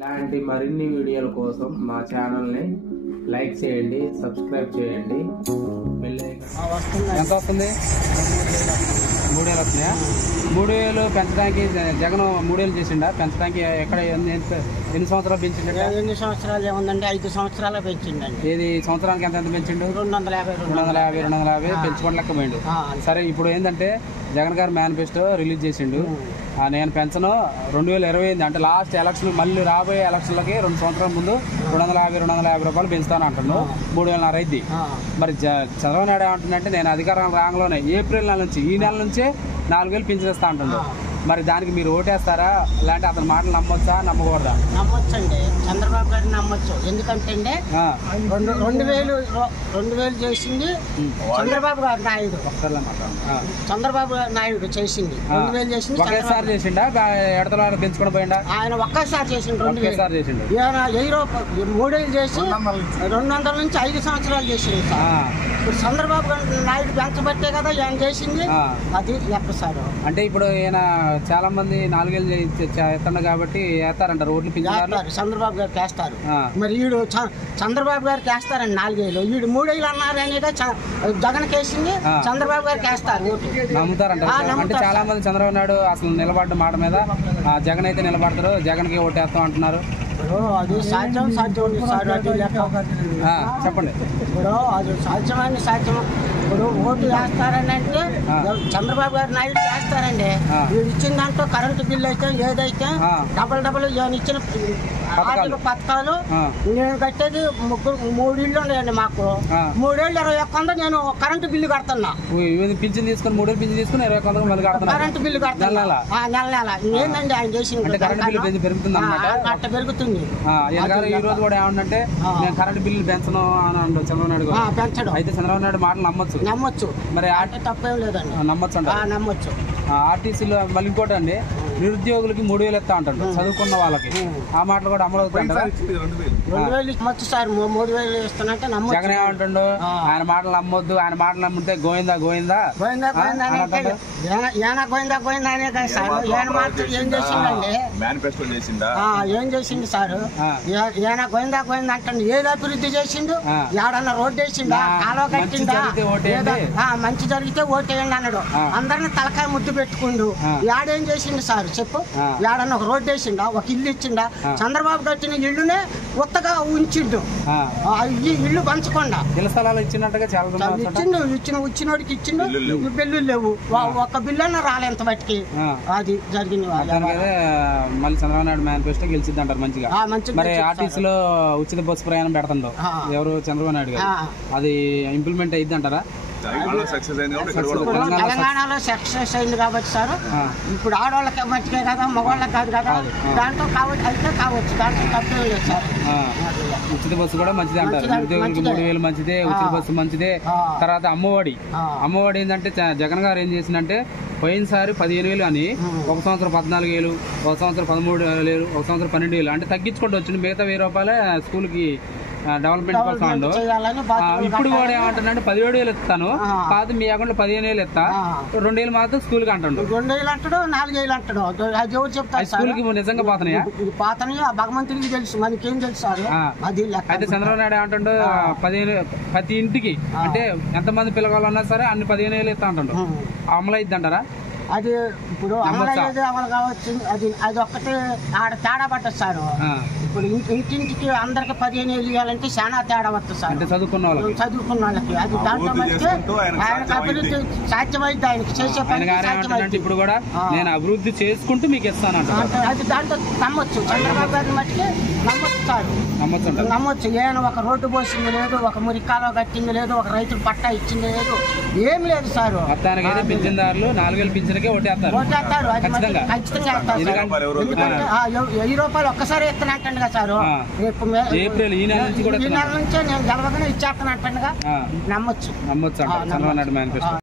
ఇలాంటి మరిన్ని వీడియోల కోసం మా ఛానల్ని లైక్ చేయండి, సబ్స్క్రైబ్ చేయండి. ఎంత వస్తుంది? 3000 వస్తున్నాయా? 3000 పెంచడానికి జగన్ 3000 చేసిండా? పెంచడానికి ఎక్కడ ఎన్ని సంవత్సరాలు పెంచిండ? 8 సంవత్సరాలు ఏముందండి, 5 సంవత్సరాలు పెంచిండండి. ఏది సంవత్సరానికి ఎంత పెంచిండు? 250 పెంచుకోవడం లెక్క పోయిండు. సరే, ఇప్పుడు ఏంటంటే జగన్ గారు మేనిఫెస్టో రిలీజ్ చేసిండు. నేను పెన్షన్ 2020 అంటే లాస్ట్ ఎలక్షన్, మళ్ళీ రాబోయే ఎలక్షన్లకి 2 సంవత్సరాల ముందు 250 రూపాయలు పెంచుతాను అంటున్నాను. 3000 అయింది. మరి చంద్రబాబు నాయుడు ఏమంటుందంటే నేను అధికారం రాగానే ఏప్రిల్ నెల నుంచి, ఈ నెల నుంచే 4000 పెంచేస్తా అంటున్నాను. మరి దానికి మీరు ఓటేస్తారా, లేదంటే అతని మాటలు నమ్మొచ్చా, నమ్మకూడదా? నమ్మొచ్చండి, చంద్రబాబు గారిని నమ్మొచ్చు. ఎందుకంటే 2000 చేసింది చంద్రబాబు గారు నాయుడు. చంద్రబాబు నాయుడు చేసింది 2000 చేసింది. ఒకేసారి చేసిండా, ఎడతల పెంచుకొని పోయిండా? ఆయన ఒక్కసారి చేసిండు. 2000 చేసిండు. 3000 చేసి 200 నుంచి 5 సంవత్సరాలు చేసింది. ఇప్పుడు చంద్రబాబు నాయుడు పెంచబట్టే కదా ఆయన చేసింది. అది లెక్క సార్. అంటే ఇప్పుడు ఈయన చాలా మంది 4000 ఎత్తండు కాబట్టి వేస్తారంటారు, ఓట్లు పెంచుతారు. చంద్రబాబు గారికి వేస్తారు. మరి వీడు చంద్రబాబు గారికి వేస్తారండి 4000. వీడు 3000 అన్నారని జగన్ కేసింది, చంద్రబాబు గారికి వేస్తారు. నమ్ముతారంటారు. అంటే చాలా మంది చంద్రబాబు నాయుడు అసలు నిలబడ్డ మాట మీద జగన్ అయితే నిలబడతారు, జగన్ కి ఓటేస్తాం అంటున్నారు. అది సాధ్యం సార్, అది లెక్క. చెప్పండి. ఇప్పుడు అది సాధ్యమైన సాధ్యం. ఇప్పుడు ఓటు వేస్తారని అంటే చంద్రబాబు గారు నాయుడు వేస్తారండి. వీడు ఇచ్చిన దాంట్లో కరెంటు బిల్లు అయితే ఏదైతే డబల్ ఇచ్చిన పథకాలు నేను కట్టేది 3 ఇళ్ళు ఉన్నాయండి మాకు. 3 ఏళ్ళు 21 నేను కరెంటు బిల్లు కడుతున్నా. పింఛన్ తీసుకుని 3000 పింఛన్ తీసుకుని 21 కరెంటు బిల్లు కడుతున్నా నెల. ఏంటండి ఆయన చేసింది? అట్ట పెరుగుతుంది. ఈ రోజు కూడా ఏమంటే నేను కరెంటు బిల్లు పెంచను అని అంటారు చంద్రబాబు నాయుడు. పెంచడం అయితే చంద్రబాబు నాయుడు మాటలు నమ్మొచ్చు. మరి తప్పేం లేదండి, నమ్మొచ్చు. ఆర్టీసీలో మళ్ళీ ఇంకోటి అండి, నిరుద్యోగులకి 3000 ఎత్తా అంటాడు చదువుకున్న వాళ్ళకి. ఆ మాటలు కూడా అమలు అవుతాయంటారా? 2000 ఇవ్వచ్చు సార్, 3000 ఇస్తానంటే నమ్మొచ్చు. జగన్ ఏమంటుండు, ఆయన మాటలు నమ్మొద్దు, ఆయన మాటలు నమ్మితే గోయిందా గోయిందా అనే కదా సార్. ఈయన మాటలు ఏం చేసిండండి, ఏం చేసిండు సార్? ఈయన గోయిందా అంటాడు. ఏది అభివృద్ధి చేసిండు? ఏడన్నా రోడ్డు వేసిండా, కాలువ కట్టిండా? మంచి జరిగితే ఓటేయండి అన్నాడు. అందరిని తలకాయ ముద్దు పెట్టుకుండు. ఏడేం చేసిండు సార్ చెప్పు? ఏడన్నా ఒక రోడ్డు వేసిండా, ఒక ఇల్లు ఇచ్చిండా? చంద్రబాబు కట్టిన ఇల్లునే ఉత్తగా ఉంచిండు. ఈ ఇల్లు పంచకుండా ఇళ్ల స్థలాలు ఇచ్చినట్టుగా ఇచ్చినోడికి ఇచ్చిండు. బిల్లు లేవు, ఒక్క బిల్లు అన్న రాలేంత బట్టికి. అది జరిగింది. మళ్ళీ చంద్రబాబు నాయుడు మేనిఫెస్టో గెలిచిద్ది అంటారు మంచిగా. మరి ఆర్టీసీలో ఉచిత బస్సు ప్రయాణం పెడతాడు ఎవరు? చంద్రబాబు నాయుడు గారు. అది ఇంప్లిమెంట్ అయ్యిద్ది అంటారా? తెలంగాణలో సక్సెస్ అయింది కాబట్టి సార్. ఇప్పుడు ఆడవాళ్ళకి మట్టికే కదా, మగవాళ్ళకి కాదు కదా. దాంట్లో అయితే కావచ్చు, దాంట్లో తప్పేం లేదు సార్. ఉచిత బస్సు కూడా మంచిదే అంటారు. నిరుద్యోగులకి 3000 మంచిదే, ఉచిత బస్సు మంచిదే. తర్వాత అమ్మఒడి ఏంటంటే జగన్ గారు ఏం చేసిందంటే పోయినసారి 15,000 అని, ఒక సంవత్సరం 14,000, ఒక సంవత్సరం 13,000, ఒక సంవత్సరం 12,000 అంటే తగ్గించుకుంటూ వచ్చింది. మిగతా 1000 రూపాయలే స్కూల్కి డెవలప్మెంట్ కోసం అండు. ఇప్పుడు కూడా ఏమంటానంటే 17,000 ఇస్తాను కాదు, మీ అకౌంట్ లో 15,000 ఇస్తా, 2,000 మాత్రం స్కూల్ కి అంటాడు. 2,000 అంటాడు, 4,000 అంటాడు. అది ఎవరు చెప్తారు? స్కూల్ కి నిజంగా పోతున్నాయా? భగవంతుడికి తెలుసు, మనకేం తెలుసు సార్. అది అయితే చంద్రబాబు నాయుడు ఏమంటాడు, 15 ప్రతి ఇంటికి అంటే ఎంతమంది పిల్లగాళ్ళు ఉన్నా సరే అన్ని 15,000 ఇస్తా అంటాడు. అమలు అయిద్ది అంటారా? అది ఇప్పుడు అమలు కావచ్చు. అది ఒక్కటే ఆడ తేడా పట్టదు సార్. ఇప్పుడు ఇంటింటికి అందరికి 15,000 ఇవ్వాలంటే చాలా తేడా వస్తుంది సార్. చదువుకున్న వాళ్ళకి అది దాంట్లో మధ్య ఆయనకు అభివృద్ధి సాధ్యమైంది, ఆయనకి చేసే. ఇప్పుడు కూడా నేను అభివృద్ధి చేసుకుంటూ మీకు ఇస్తాను అది దాంట్లో నమ్మొచ్చు. చంద్రబాబు గారిని మట్టికి నమ్మొచ్చు సార్, నమ్మొచ్చు. ఏమైనా ఒక రోడ్డు పోసింది లేదు, ఒక మురికాలో కట్టింది లేదు, ఒక రైతులు పట్టా ఇచ్చింది లేదు, ఏం లేదు సార్. మొత్తానికి పింఛన్దారులు 4,000 పింఛన్కే ఓటేస్తారు. ఖచ్చితంగా వేస్తారు. 1000 రూపాయలు ఒక్కసారి ఇస్తానంటండి కదా సార్. ఏప్రిల్ ఈ నెల నుంచి నుంచే నేను గెలవగానే ఇచ్చేస్తానంటండిగా. నమ్మొచ్చు చంద్రబాబు నాయుడు మేనిఫెస్టో.